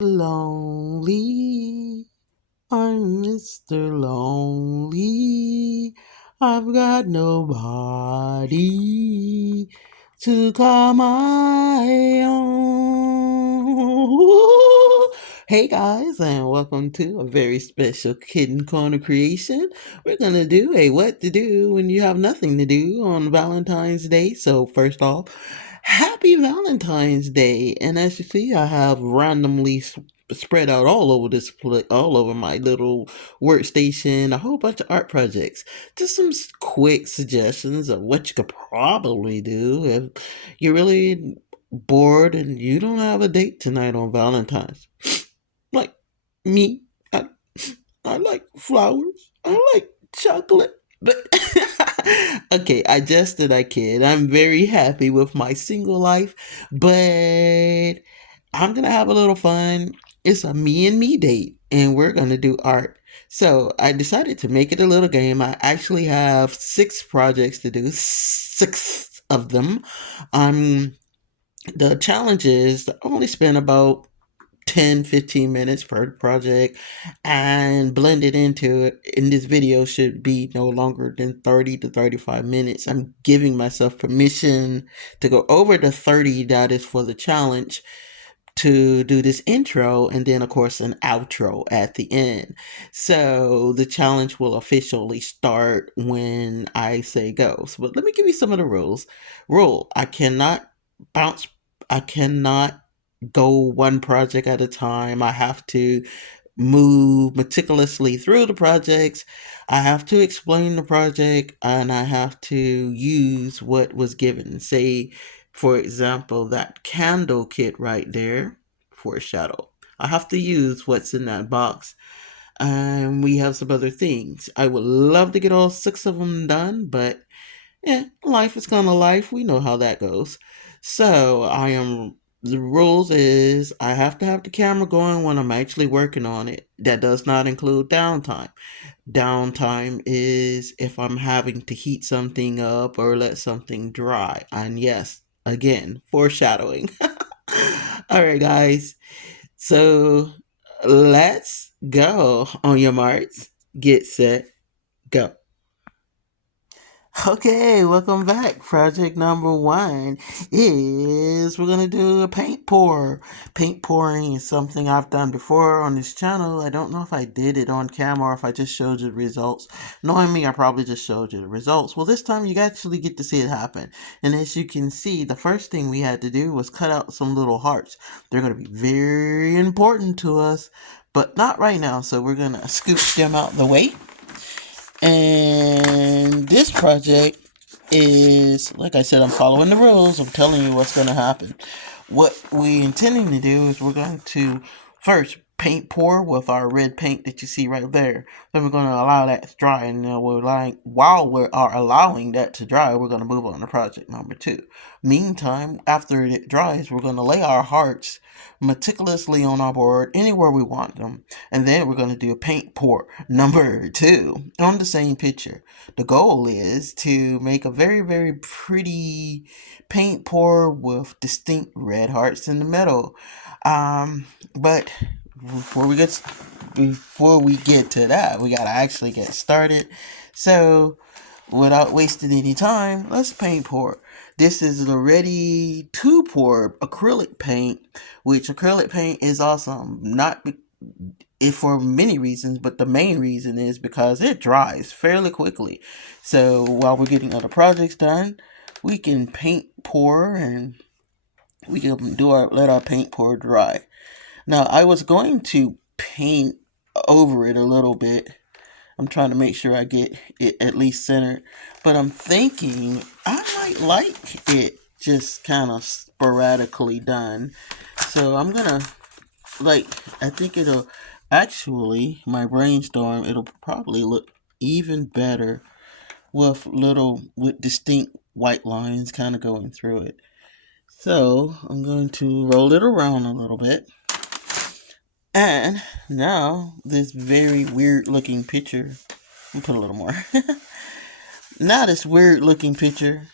Lonely, I'm Mr. Lonely. I've got nobody to call my own. Hey guys, and welcome to a very special Kitten Corner creation. We're gonna do a what to do when you have nothing to do on Valentine's Day. So first off, happy Valentine's Day! And as you see, I have randomly spread out all over all over my little workstation, a whole bunch of art projects. Just some quick suggestions of what you could probably do if you're really bored and you don't have a date tonight on Valentine's. Like me, I like flowers. I like chocolate. But okay, I kid. I'm very happy with my single life, but I'm gonna have a little fun. It's a me and me date, and we're gonna do art. So I decided to make it a little game. I actually have 6 projects to do, 6 of them. The challenge is to only spend about 10-15 minutes per project and blend it into it. And this video should be no longer than 30 to 35 minutes. I'm giving myself permission to go over the 30 that is for the challenge, to do this intro, and then of course an outro at the end. So the challenge will officially start when I say go. So, but let me give you some of the rules. I cannot bounce, I cannot go one project at a time. I have to move meticulously through the projects. I have to explain the project, and I have to use what was given. Say, for example, that candle kit right there, foreshadow. I have to use what's in that box. And we have some other things. I would love to get all 6 of them done, but yeah, life is kind of life. We know how that goes. So the rules is I have to have the camera going when I'm actually working on it. That does not include downtime. Downtime is if I'm having to heat something up or let something dry. And yes, again, foreshadowing. All right, guys. So let's go. On your marks, get set, go. Okay, welcome back. Project number 1 is we're gonna do a paint pour. Paint pouring is something I've done before on this channel. I don't know if I did it on camera or if I just showed you the results. Knowing me, I probably just showed you the results. Well, this time you actually get to see it happen. And as you can see, the first thing we had to do was cut out some little hearts. They're gonna be very important to us, but not right now. So we're gonna scoop them out the way. And this project is, like I said, I'm following the rules. I'm telling you what's going to happen. What we intending to do is we're going to first paint pour with our red paint that you see right there. Then we're going to allow that to dry, and while we are allowing that to dry, we're going to move on to project number 2. Meantime, after it dries, we're going to lay our hearts meticulously on our board anywhere we want them, and then we're going to do a paint pour number 2 on the same picture. The goal is to make a very, very pretty paint pour with distinct red hearts in the middle. But before we get to that, we gotta actually get started. So, without wasting any time, let's paint pour. This is the ready to pour acrylic paint, which acrylic paint is awesome. Not if for many reasons, but the main reason is because it dries fairly quickly. So while we're getting other projects done, we can paint pour and we can let our paint pour dry. Now I was going to paint over it a little bit. I'm trying to make sure I get it at least centered, but I'm thinking I might like it just kind of sporadically done. So I'm gonna, I think it'll actually, my brainstorm, it'll probably look even better with distinct white lines kind of going through it. So I'm going to roll it around a little bit. And now this very weird looking picture, let me put a little more. Now this weird looking picture,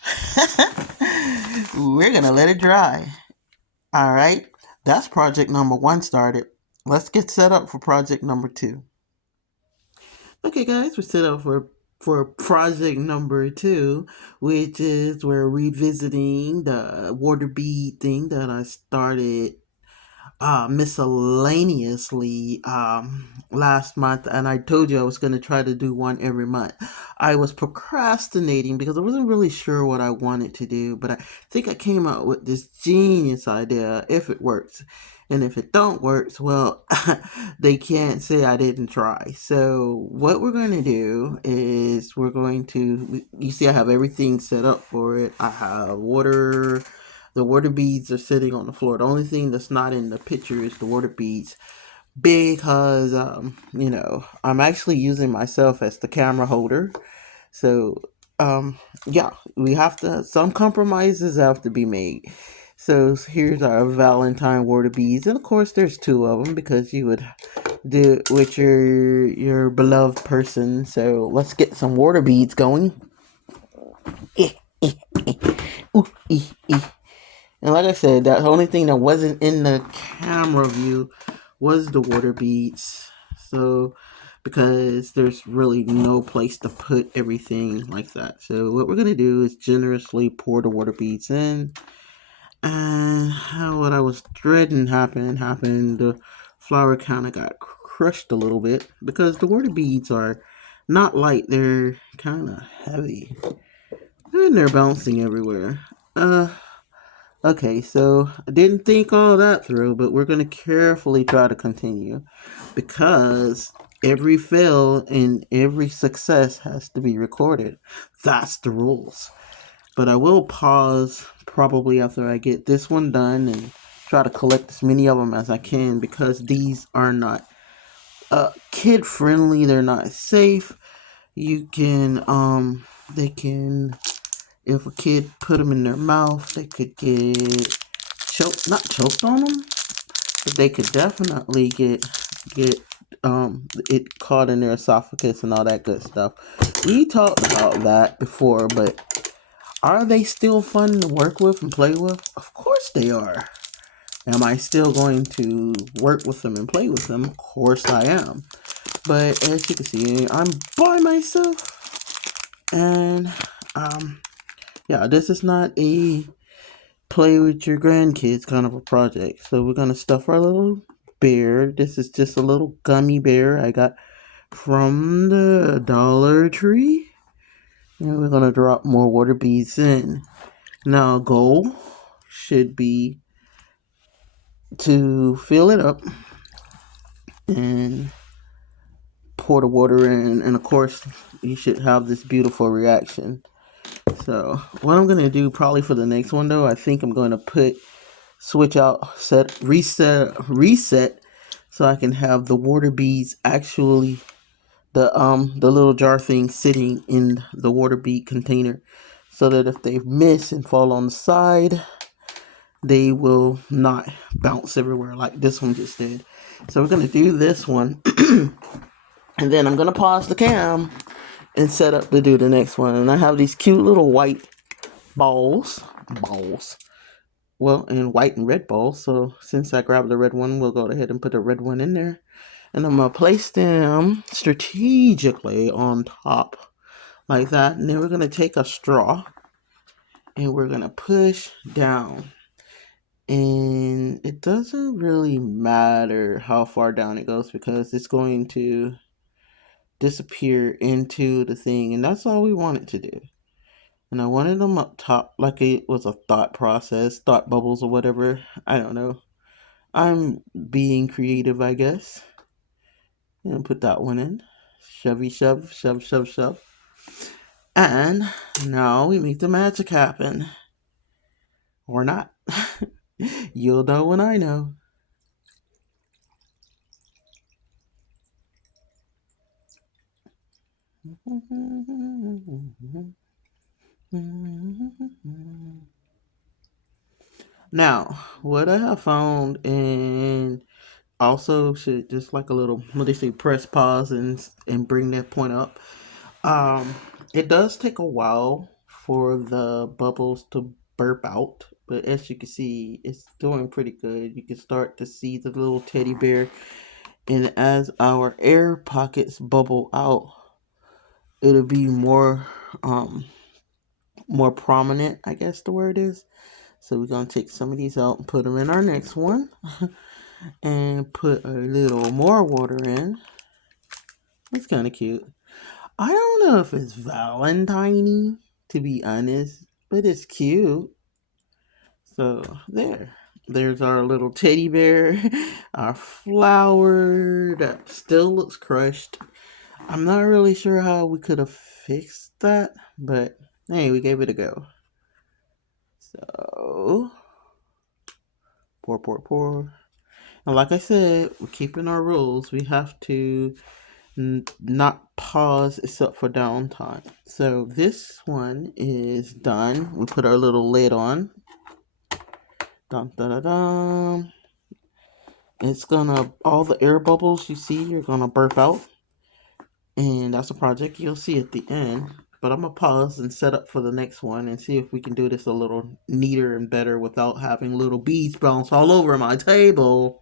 we're gonna let it dry. All right, that's project number 1 started. let's get set up for project number two. Okay, guys, we're set up for project number two, which is we're revisiting the water bead thing that I started miscellaneously last month, and I told you I was going to try to do one every month. I was procrastinating because I wasn't really sure what I wanted to do, but I think I came up with this genius idea if it works. And if it don't works, well, they can't say I didn't try. So what we're going to do is we're going to, you see I have everything set up for it. I have water, the water beads are sitting on the floor. The only thing that's not in the picture is the water beads because, I'm actually using myself as the camera holder. So, yeah, we have to, some compromises have to be made. So here's our Valentine water beads. And of course, there's two of them because you would do it with your beloved person. So let's get some water beads going. Eh, eh, ooh, And like I said, the only thing that wasn't in the camera view was the water beads. So, because there's really no place to put everything like that. So, what we're going to do is generously pour the water beads in. And what I was dreading happened. The flower kind of got crushed a little bit because the water beads are not light, they're kind of heavy. And they're bouncing everywhere. Okay, so I didn't think all that through, but we're going to carefully try to continue because every fail and every success has to be recorded. That's the rules. But I will pause probably after I get this one done and try to collect as many of them as I can because these are not kid friendly, they're not safe. You can, they can, if a kid put them in their mouth, they could get choked, not choked on them, but they could definitely get it caught in their esophagus and all that good stuff. We talked about that before, but are they still fun to work with and play with? Of course they are. Am I still going to work with them and play with them? Of course I am. But as you can see, I'm by myself, and yeah, this is not a play with your grandkids kind of a project. So we're gonna stuff our little bear. This is just a little gummy bear I got from the Dollar Tree. And we're gonna drop more water beads in. Now goal should be to fill it up and pour the water in, and of course you should have this beautiful reaction. So what I'm gonna do probably for the next one though, I think I'm gonna switch out, reset, so I can have the water beads actually the little jar thing sitting in the water bead container, so that if they miss and fall on the side, they will not bounce everywhere like this one just did. So we're gonna do this one, and then I'm gonna pause the cam and set up to do the next one. And I have these cute little white balls. Well, and white and red balls. So since I grabbed the red one, we'll go ahead and put the red one in there. And I'm going to place them strategically on top like that. And then we're going to take a straw and we're going to push down. And it doesn't really matter how far down it goes because it's going to disappear into the thing. And that's all we want it to do. And I wanted them up top like it was a thought process, thought bubbles or whatever. I don't know. I'm being creative, I guess. And put that one in. Shovey shove, shove, shove, shove. And now we make the magic happen. Or not. You'll know when I know. Now, what I have found, and also should just like a little, what they say, press pause and bring that point up. Um, it does take a while for the bubbles to burp out. But as you can see, it's doing pretty good. You can start to see the little teddy bear. And as our air pockets bubble out, it'll be um more prominent, I guess the word is. So we're gonna take some of these out and put them in our next one. And put a little more water in. It's kind of cute. I don't know if it's Valentine, to be honest, but it's cute. So there's our little teddy bear, our flower that still looks crushed. I'm not really sure how we could have fixed that, but hey, we gave it a go. So pour. And like I said, we're keeping our rules. We have to not pause except for downtime. So this one is done. We put our little lid on. Dun, dun, dun, dun. It's gonna, all the air bubbles you see are gonna burp out. And that's a project you'll see at the end. But I'm gonna pause and set up for the next one and see if we can do this a little neater and better without having little beads bounce all over my table.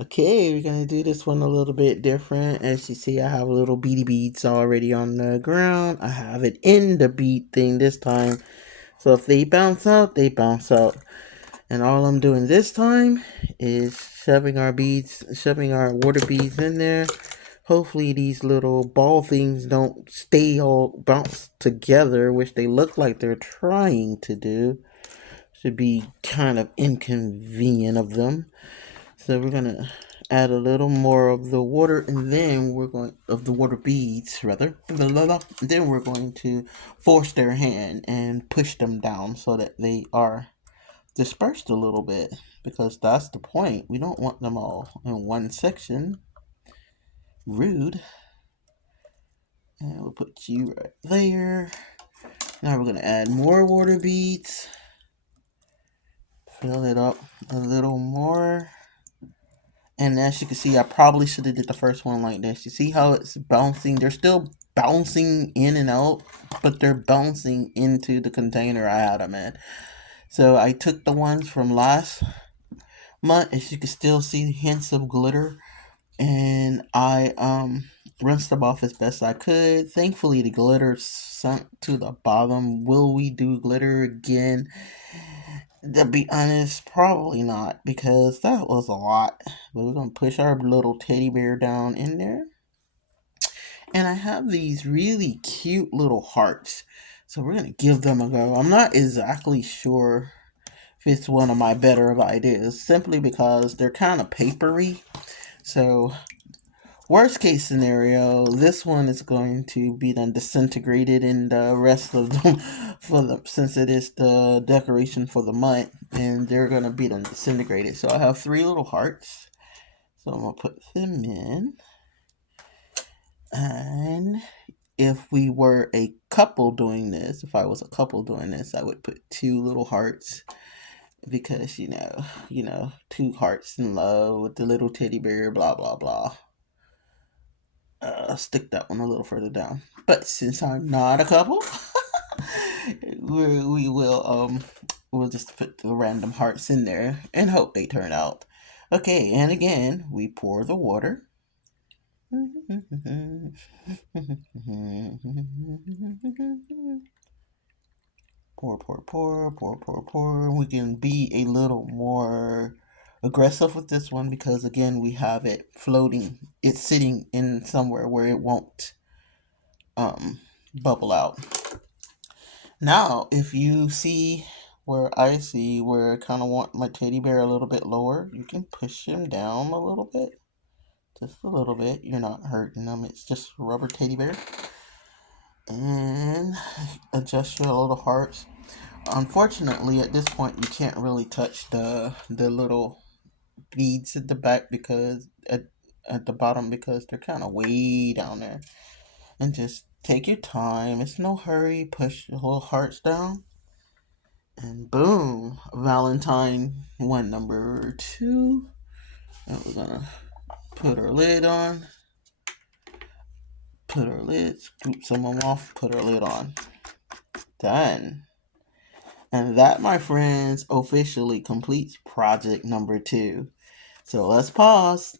Okay, we're gonna do this one a little bit different. As you see, I have little beady beads already on the ground. I have it in the bead thing this time. So if they bounce out, they bounce out. And all I'm doing this time is shoving our water beads in there. Hopefully these little ball things don't stay all bounced together, which they look like they're trying to do. Should be kind of inconvenient of them. So we're gonna add a little more of the water, and then we're going of the water beads rather. Then we're going to force their hand and push them down so that they are dispersed a little bit, because that's the point. We don't want them all in one section. Rude. And we'll put you right there. Now we're gonna add more water beads. Fill it up a little more. And as you can see, I probably should have did the first one like this. You see how it's bouncing? They're still bouncing in and out, but they're bouncing into the container I had them in. So I took the ones from last month, as you can still see hints of glitter, and I rinsed them off as best I could. Thankfully, the glitter sunk to the bottom. Will we do glitter again? To be honest, probably not, because that was a lot. But we're gonna push our little teddy bear down in there. And I have these really cute little hearts. So we're gonna give them a go. I'm not exactly sure if it's one of my better of ideas, simply because they're kind of papery. So worst case scenario, this one is going to be then disintegrated, and the rest of them, since it is the decoration for the month, and they're gonna be then disintegrated. So I have 3 little hearts. So I'm gonna put them in, and if we were a couple doing this, if I was a couple doing this, I would put 2 little hearts, because you know, 2 hearts in love with the little teddy bear, blah blah blah. Stick that one a little further down. But since I'm not a couple, we will we'll just put the random hearts in there and hope they turn out. Okay, and again we pour the water. Pour. We can be a little more aggressive with this one, because again we have it floating. It's sitting in somewhere where it won't bubble out. Now, if you see where I see where I kind of want my teddy bear a little bit lower, you can push him down a little bit. Just a little bit. You're not hurting them. It's just a rubber teddy bear. And adjust your little hearts. Unfortunately, at this point, you can't really touch the little beads at the back, because at the bottom, because they're kind of way down there. And just take your time. It's no hurry. Push your little hearts down. And boom, Valentine one number 2. And we're gonna put our lid on. Put our lid, scoop some of them off, put our lid on. Done. And that, my friends, officially completes project number 2. So let's pause.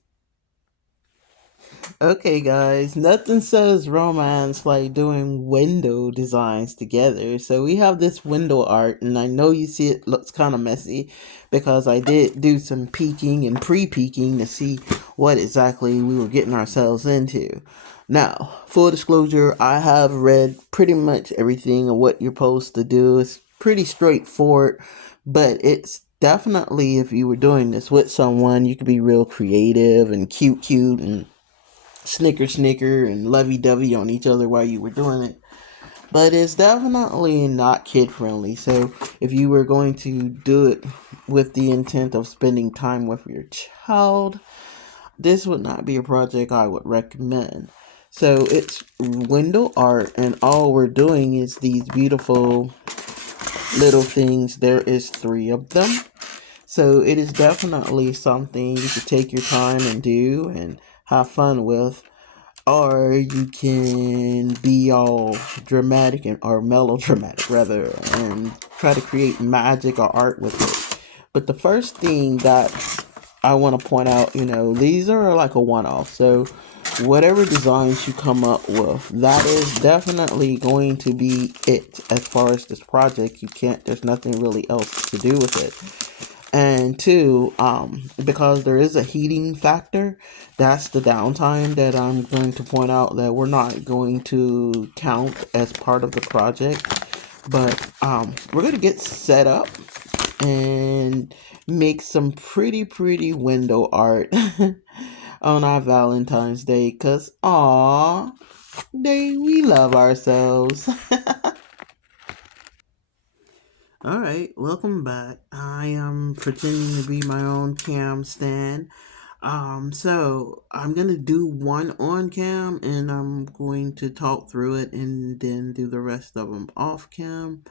Okay, guys, nothing says romance like doing window designs together. So we have this window art, and I know you see it looks kind of messy because I did do some peeking and pre-peeking to see what exactly we were getting ourselves into. Now, full disclosure, I have read pretty much everything of what you're supposed to do. It's pretty straightforward, but it's definitely, if you were doing this with someone, you could be real creative and cute and snicker and lovey dovey on each other while you were doing it. But it's definitely not kid friendly. So if you were going to do it with the intent of spending time with your child, this would not be a project I would recommend. So it's window art, and all we're doing is these beautiful little things. There is 3 of them. So it is definitely something you could take your time and do and have fun with, or you can be all dramatic and or melodramatic rather and try to create magic or art with it. But the first thing that I want to point out, these are like a one-off. So whatever designs you come up with, that is definitely going to be it as far as this project. There's nothing really else to do with it. And 2, because there is a heating factor, that's the downtime that I'm going to point out that we're not going to count as part of the project. But we're going to get set up and make some pretty window art on our Valentine's Day. Because, we love ourselves. Alright, welcome back. I am pretending to be my own cam stand. So I'm gonna do one on cam and I'm going to talk through it and then do the rest of them off cam,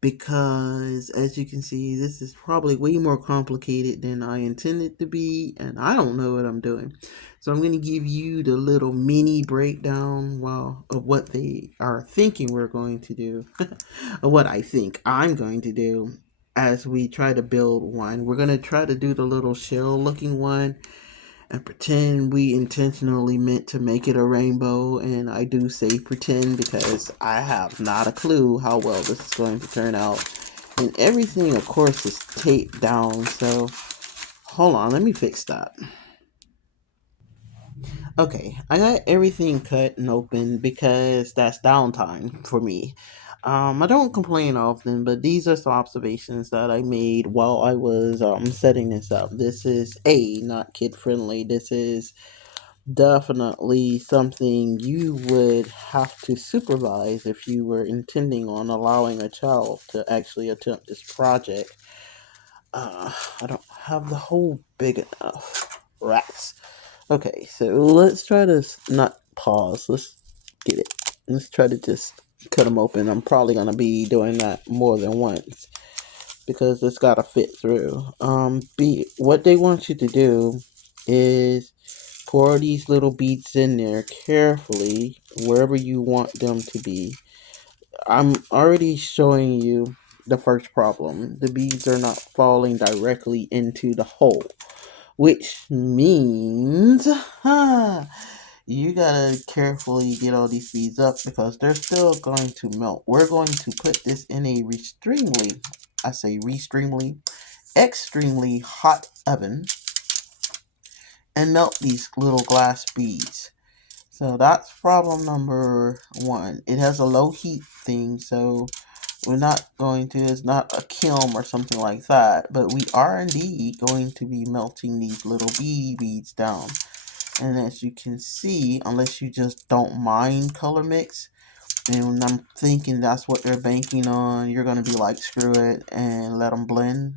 because as you can see, this is probably way more complicated than I intended to be, and I don't know what I'm doing. So I'm going to give you the little mini breakdown of what they are thinking we're going to do, of what I think I'm going to do as we try to build one. We're going to try to do the little shell looking one and pretend we intentionally meant to make it a rainbow. And I do say pretend because I have not a clue how well this is going to turn out. And everything, of course, is taped down. So hold on, let me fix that. Okay, I got everything cut and open because that's downtime for me. I don't complain often, but these are some observations that I made while I was setting this up. This is not kid friendly. This is definitely something you would have to supervise if you were intending on allowing a child to actually attempt this project. I don't have the hole big enough. Rats. Okay, so let's try to not pause. Let's get it. Let's try to just cut them open. I'm probably going to be doing that more than once because it's got to fit through. What they want you to do is pour these little beads in there carefully wherever you want them to be. I'm already showing you the first problem. The beads are not falling directly into the hole, which means you gotta carefully get all these beads up because they're still going to melt. We're going to put this in a extremely hot oven and melt these little glass beads. So that's problem number 1. It has a low heat thing, so it's not a kiln or something like that, but we are indeed going to be melting these little beads down. And as you can see, unless you just don't mind color mix, and I'm thinking that's what they're banking on, you're going to be like, screw it, and let them blend.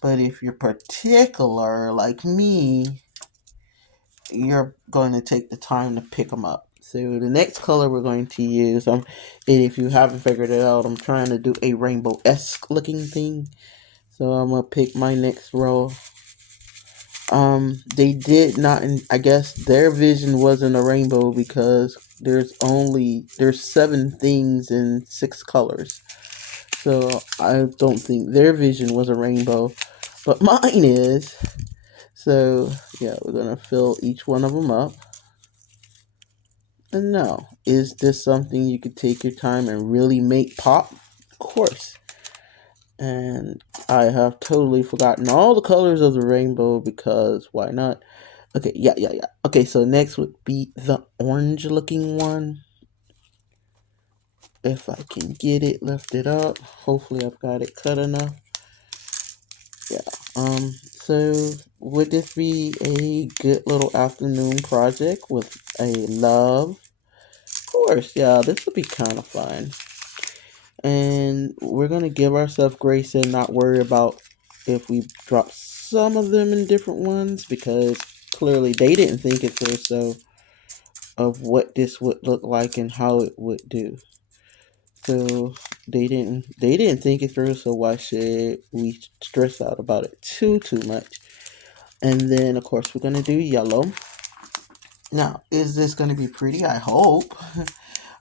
But if you're particular, like me, you're going to take the time to pick them up. So the next color we're going to use, and if you haven't figured it out, I'm trying to do a rainbow-esque looking thing. So I'm going to pick my next row They did not. I guess their vision wasn't a rainbow because there's 7 things in 6 colors. So I don't think their vision was a rainbow, but mine is. So yeah, we're gonna fill each one of them up. And now, is this something you could take your time and really make pop? Of course. And I have totally forgotten all the colors of the rainbow because why not? Okay, yeah. Okay, so next would be the orange looking one. If I can get it lifted up. Hopefully I've got it cut enough. Yeah. So would this be a good little afternoon project with a love? Of course, yeah, this would be kind of fun. And we're gonna give ourselves grace and not worry about if we drop some of them in different ones because clearly they didn't think it through, so of what this would look like and how it would do. So they didn't think it through, so why should we stress out about it too much? And then of course we're gonna do yellow. Now, is this gonna be pretty? I hope.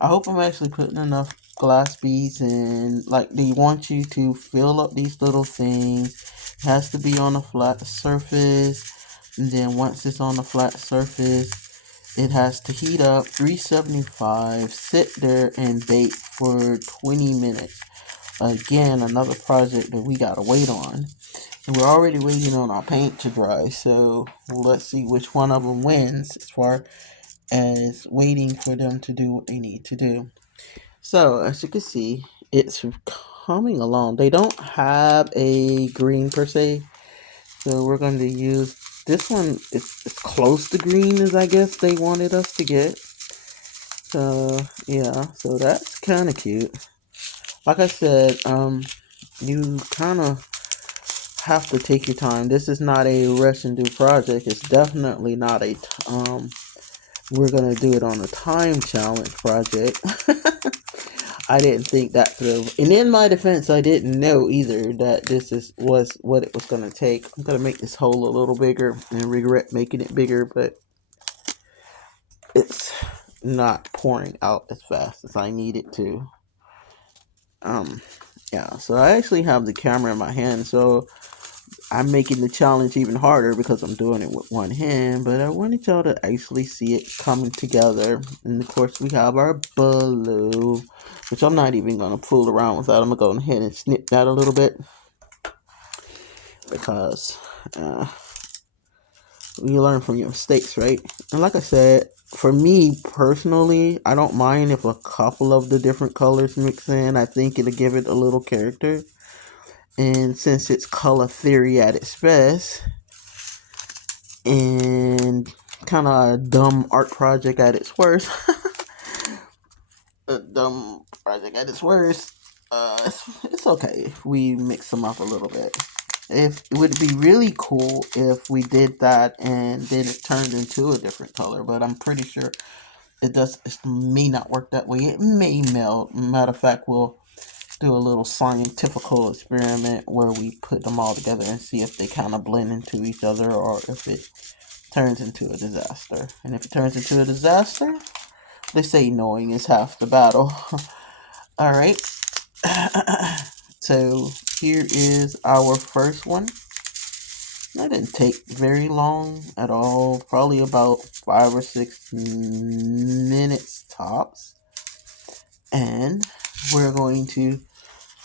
I hope I'm actually putting enough glass beads in. Like they want you to fill up these little things. It has to be on a flat surface. And then once it's on a flat surface, it has to heat up 375, sit there and bake for 20 minutes. Again, another project that we gotta wait on. And we're already waiting on our paint to dry, so let's see which one of them wins as far as waiting for them to do what they need to do. So, as you can see, it's coming along. They don't have a green per se, so we're going to use this one. It's close to green as I guess they wanted us to get. So, yeah, so that's kind of cute. Like I said, you kind of have to take your time. This is not a rush and do project. It's definitely not a we're gonna do it on a time challenge project. I didn't think that through. And in my defense, I didn't know either that was what it was gonna take. I'm gonna make this hole a little bigger and regret making it bigger, but it's not pouring out as fast as I need it to. Um yeah, so I actually have the camera in my hand, so I'm making the challenge even harder because I'm doing it with one hand, but I wanted y'all to actually see it coming together. And of course, we have our blue, which I'm not even going to fool around with that. I'm going to go ahead and snip that a little bit because you learn from your mistakes, right? And like I said, for me personally, I don't mind if a couple of the different colors mix in. I think it'll give it a little character. And since it's color theory at its best, and kind of a dumb art project at its worst. A dumb project at its worst. It's okay if we mix them up a little bit. If it would be really cool if we did that and then it turned into a different color, but I'm pretty sure it may not work that way. It may melt. Matter of fact, we'll do a little scientifical experiment where we put them all together and see if they kind of blend into each other or if it turns into a disaster. And if it turns into a disaster, they say knowing is half the battle. All right. So here is our first one. That didn't take very long at all. Probably about 5 or 6 minutes tops. And we're going to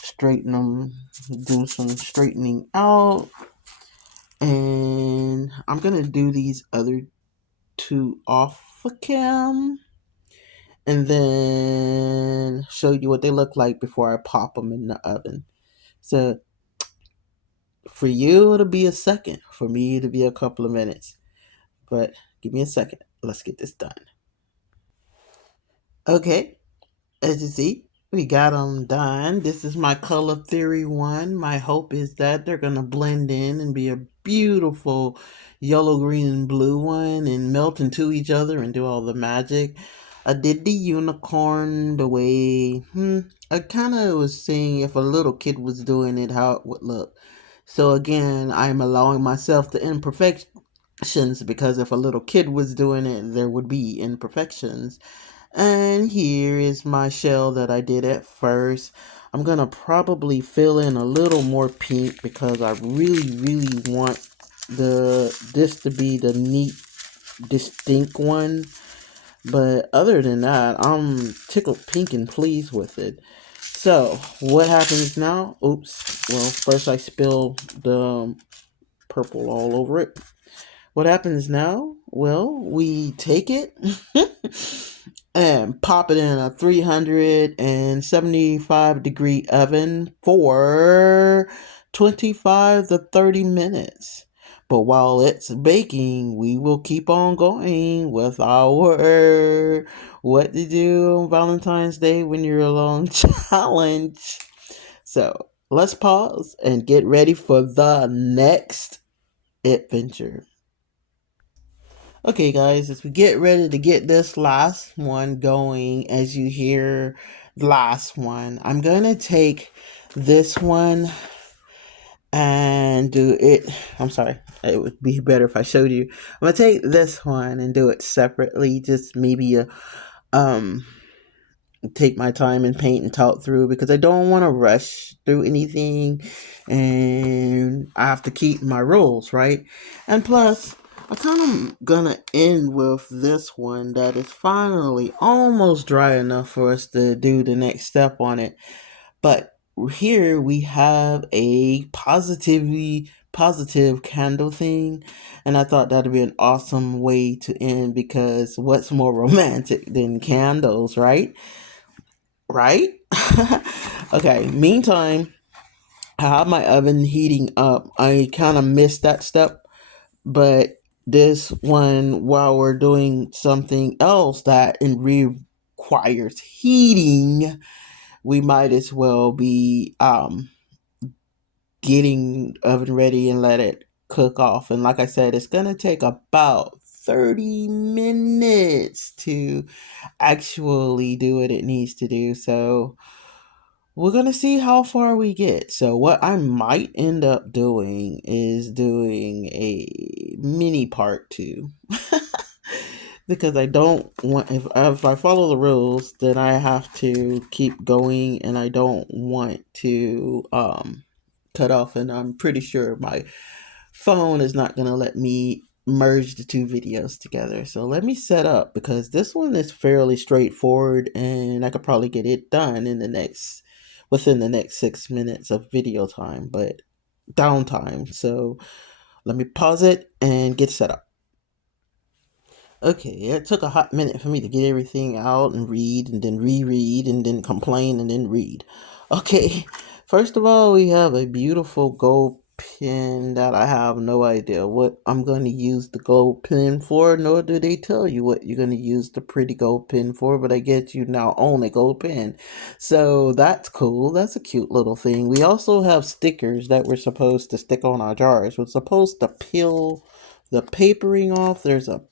straighten them, do some straightening out. And I'm going to do these other two off cam and then show you what they look like before I pop them in the oven. So for you, it'll be a second. For me, it'll be a couple of minutes. But give me a second. Let's get this done. Okay, as you see, we got them done. This is my color theory one. My hope is that they're going to blend in and be a beautiful yellow, green, and blue one and melt into each other and do all the magic. I did the unicorn the way, I kind of was seeing if a little kid was doing it, how it would look. So again, I'm allowing myself the imperfection. because if a little kid was doing it, there would be imperfections. And here is my shell that I did at first. I'm gonna probably fill in a little more pink because I really want this to be the neat, distinct one. But other than that, I'm tickled pink and pleased with it. So what happens now? Oops. Well, first I spill the purple all over it. What happens now? Well, we take it and pop it in a 375-degree oven for 25 to 30 minutes. But while it's baking, we will keep on going with our what to do on Valentine's Day when you're alone challenge. So let's pause and get ready for the next adventure. Okay, guys, as we get ready to get this last one going, as you hear the last one, I'm going to take this one and do it. I'm sorry, it would be better if I showed you. I'm going to take this one and do it separately, just maybe um take my time and paint and talk through because I don't want to rush through anything and I have to keep my rules, right? And plus, I kind of gonna end with this one that is finally almost dry enough for us to do the next step on it. But here we have a positive candle thing, and I thought that'd be an awesome way to end because what's more romantic than candles, right? Right? Okay, meantime, I have my oven heating up. I kind of missed that step, but this one, while we're doing something else that requires heating, we might as well be getting oven ready and let it cook off. And like I said, it's gonna take about 30 minutes to actually do what it needs to do. So we're gonna see how far we get. So what I might end up doing is doing a mini part two. Because I don't want, if I follow the rules, then I have to keep going and I don't want to cut off, and I'm pretty sure my phone is not going to let me merge the two videos together. So let me set up because this one is fairly straightforward and I could probably get it done within the next 6 minutes of video time, but downtime. So let me pause it and get set up. Okay, it took a hot minute for me to get everything out and read and then reread and then complain and then read. Okay, first of all, we have a beautiful gold pen that I have no idea what I'm going to use the gold pen for, nor do they tell you what you're going to use the pretty gold pen for, but I guess you now own a gold pen. So that's cool. That's a cute little thing. We also have stickers that we're supposed to stick on our jars. We're supposed to peel the papering off.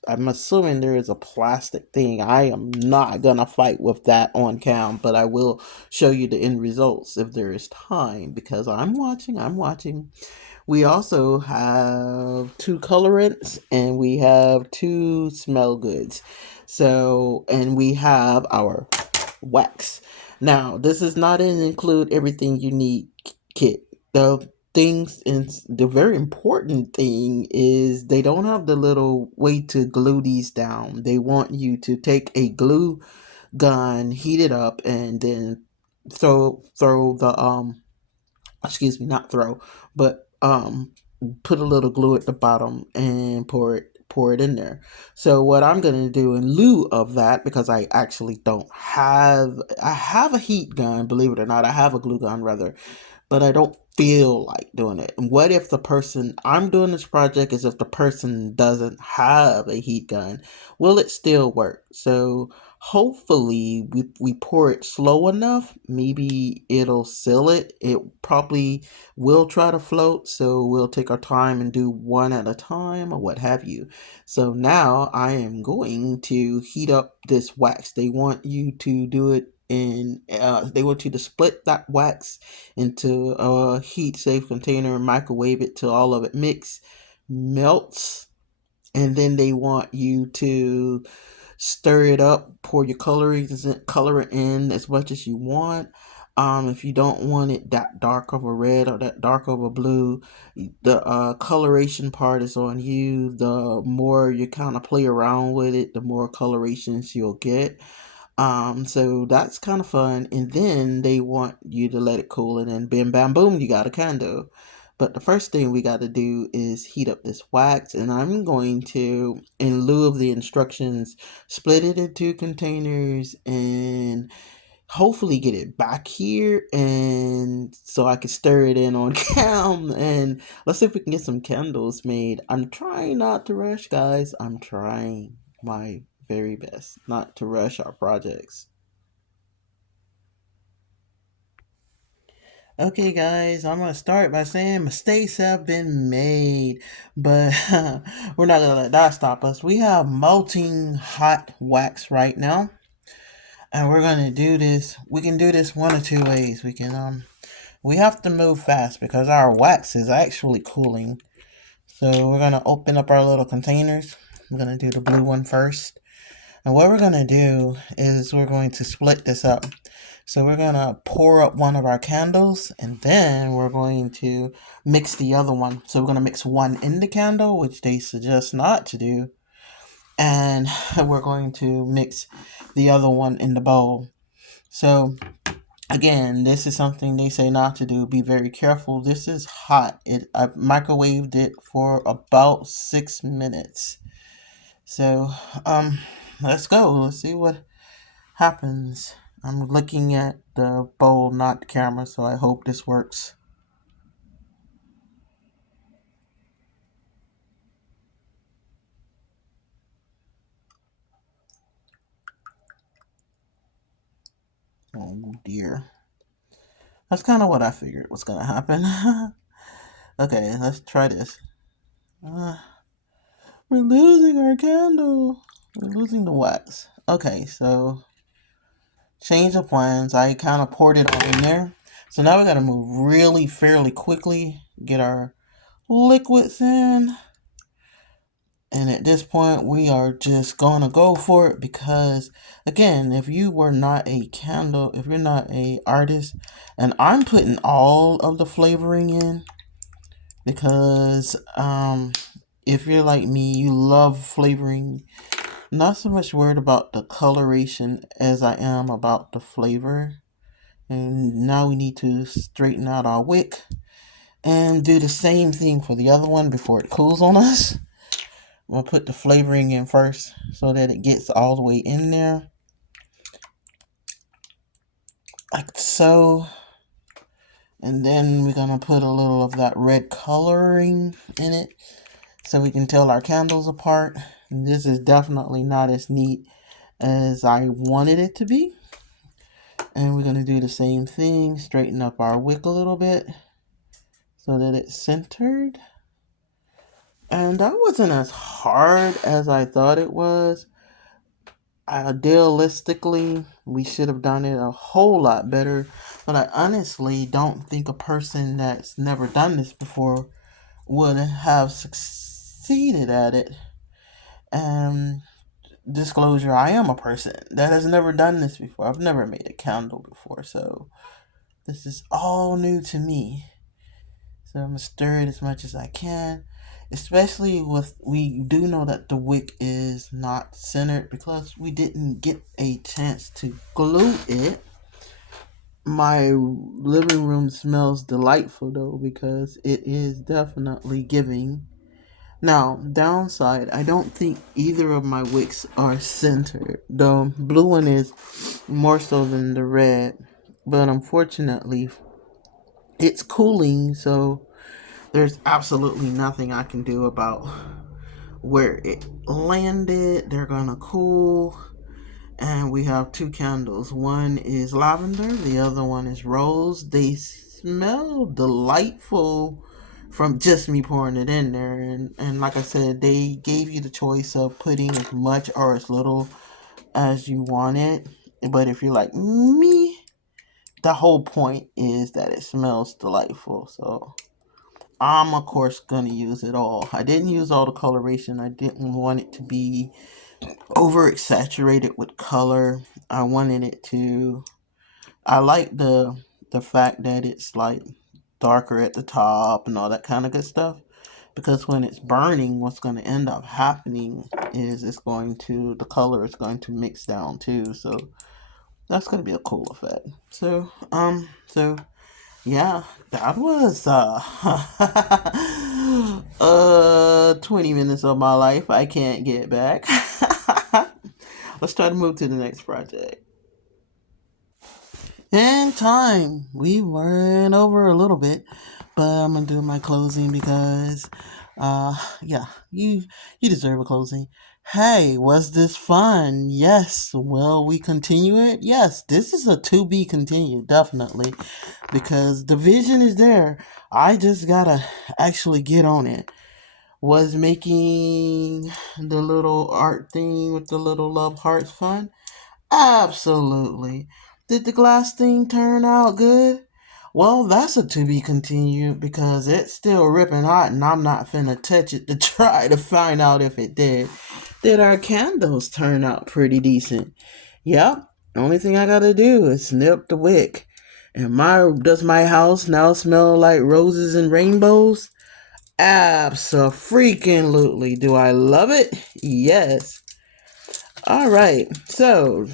I'm assuming there is a plastic thing. I am not gonna fight with that on cam, but I will show you the end results if there is time because I'm watching. We also have two colorants and we have two smell goods. So, and we have our wax. Now, this is not an include everything you need kit. The things and the very important thing is they don't have the little way to glue these down. They want you to take a glue gun, heat it up, and then throw the excuse me, not throw, but put a little glue at the bottom and pour it in there. So what I'm going to do in lieu of that, because I have a heat gun, believe it or not, I have a glue gun rather, but I don't feel like doing it. And what if the person I'm doing this project is if the person doesn't have a heat gun? Will it still work? So hopefully we pour it slow enough, maybe it'll seal it. It probably will try to float, so we'll take our time and do one at a time or what have you. So now I am going to heat up this wax. They want you to do it they want you to split that wax into a heat safe container and microwave it till all of it melts, and then they want you to stir it up, pour your color in as much as you want. If you don't want it that dark of a red or that dark of a blue, the coloration part is on you. The more you kind of play around with it, the more colorations you'll get. So that's kind of fun. And then they want you to let it cool, and then bim bam boom, you got a candle. But the first thing we got to do is heat up this wax, and I'm going to, in lieu of the instructions, split it into containers and hopefully get it back here, and so I can stir it in on cam, and let's see if we can get some candles made. I'm trying not to rush, guys. I'm trying my very best not to rush our projects. Okay, guys, I'm gonna start by saying mistakes have been made, but we're not gonna let that stop us. We have melting hot wax right now, and we're gonna do this. We can do this one or two ways. We have to move fast because our wax is actually cooling. So we're gonna open up our little containers. I'm gonna do the blue one first. And what we're gonna do is we're going to split this up. So we're gonna pour up one of our candles, and then we're going to mix the other one. So we're gonna mix one in the candle, which they suggest not to do, and we're going to mix the other one in the bowl. So again, this is something they say not to do. Be very careful. This is hot. I've microwaved it for about 6 minutes. So let's go. Let's see what happens. I'm looking at the bowl, not the camera, so I hope this works. Oh dear. That's kind of what I figured was gonna happen. Okay, let's try this. Uh, we're losing our candle. We're losing the wax. Okay, so change of plans. I kind of poured it all in there. So now we gotta move really fairly quickly, get our liquids in. And at this point, we are just gonna go for it because, again, if you were not a candle, if you're not a artist, and I'm putting all of the flavoring in because if you're like me, you love flavoring. Not so much worried about the coloration as I am about the flavor. And now we need to straighten out our wick and do the same thing for the other one before it cools on us. We'll put the flavoring in first so that it gets all the way in there. Like so. And then we're going to put a little of that red coloring in it so we can tell our candles apart. And this is definitely not as neat as I wanted it to be. And we're going to do the same thing, straighten up our wick a little bit so that it's centered. And that wasn't as hard as I thought it was. Idealistically, we should have done it a whole lot better. But I honestly don't think a person that's never done this before would have succeeded at it. And disclosure, I am a person that has never done this before. I've never made a candle before, so this is all new to me. So I'm gonna stir it as much as I can. Especially with, we do know that the wick is not centered because we didn't get a chance to glue it. My living room smells delightful though because it is definitely giving. Now, downside, I don't think either of my wicks are centered. The blue one is more so than the red, but unfortunately, it's cooling, so there's absolutely nothing I can do about where it landed. They're gonna cool. And we have two candles. One is lavender, the other one is rose. They smell delightful from just me pouring it in there. And like I said, they gave you the choice of putting as much or as little as you wanted. But if you're like me, the whole point is that it smells delightful. So I'm of course gonna use it all. I didn't use all the coloration. I didn't want it to be over saturated with color. I wanted it to. I like the fact that it's like darker at the top and all that kind of good stuff. Because when it's burning, what's going to end up happening is the color is going to mix down too. So that's going to be a cool effect. So yeah, that was 20 minutes of my life I can't get back. Let's try to move to the next project. And time. We went over a little bit, but I'm gonna do my closing because yeah, you deserve a closing. Hey, was this fun? Yes. Will we continue it? Yes, this is a to be continued, definitely. Because the vision is there. I just gotta actually get on it. Was making the little art thing with the little love hearts fun? Absolutely. Did the glass thing turn out good? Well, that's a to be continued because it's still ripping hot and I'm not finna touch it to try to find out if it did. Did our candles turn out pretty decent? Yep. Only thing I gotta do is snip the wick. And does my house now smell like roses and rainbows? Abso-freaking-lutely. Do I love it? Yes. All right. So,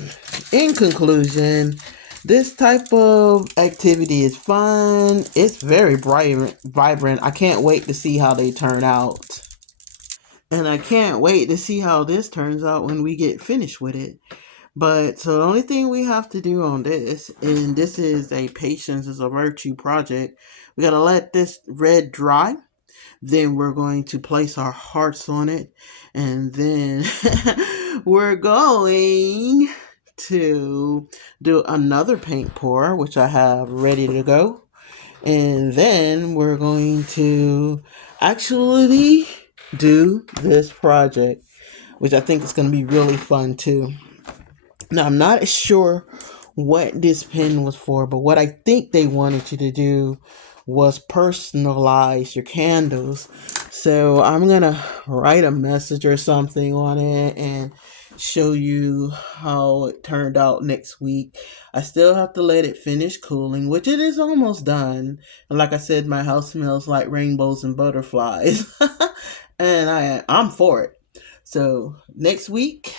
in conclusion, this type of activity is fun. It's very bright, vibrant. I can't wait to see how they turn out. And I can't wait to see how this turns out when we get finished with it. But so the only thing we have to do on this, and this is a patience is a virtue project, we got to let this red dry. Then we're going to place our hearts on it. And then we're going to do another paint pour, which I have ready to go. And then we're going to actually do this project, which I think is going to be really fun too. Now, I'm not sure what this pen was for, but what I think they wanted you to do was personalize your candles. So I'm going to write a message or something on it and show you how it turned out next week. I still have to let it finish cooling, which it is almost done. And like I said, my house smells like rainbows and butterflies. And I'm for it. So next week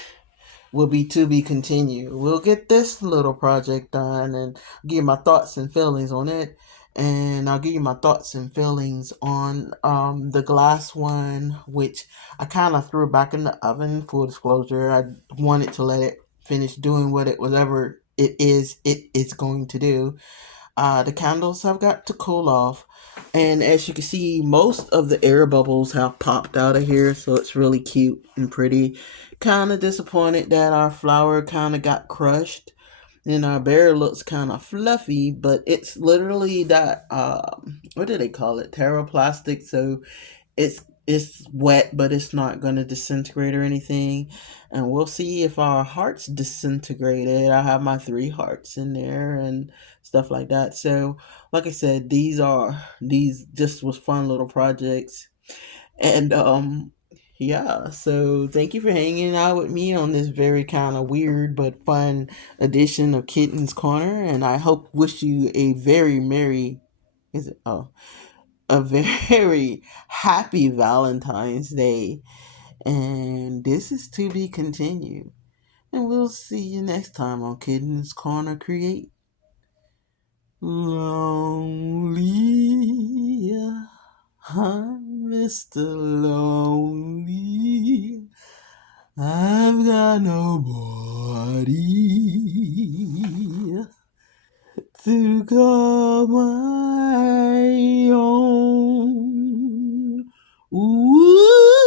will be to be continued. We'll get this little project done and give you my thoughts and feelings on it. And I'll give you my thoughts and feelings on the glass one, which I kind of threw back in the oven. Full disclosure, I wanted to let it finish doing whatever it's going to do. The candles have got to cool off. And as you can see, most of the air bubbles have popped out of here, so it's really cute and pretty. Kind of disappointed that our flower kind of got crushed. And our bear looks kind of fluffy, but it's literally that, what do they call it? Terroplastic. So it's wet, but it's not going to disintegrate or anything. And we'll see if our hearts disintegrated. I have my 3 hearts in there and stuff like that. So, like I said, these just was fun little projects. And yeah, so thank you for hanging out with me on this very kind of weird but fun edition of Kitten's Corner. And I hope wish you a very merry, is it? Oh, a very happy Valentine's Day. And this is to be continued. And we'll see you next time on Kitten's Corner Create. Lonely, I'm Mr. Lonely. I've got nobody to call my own. Ooh.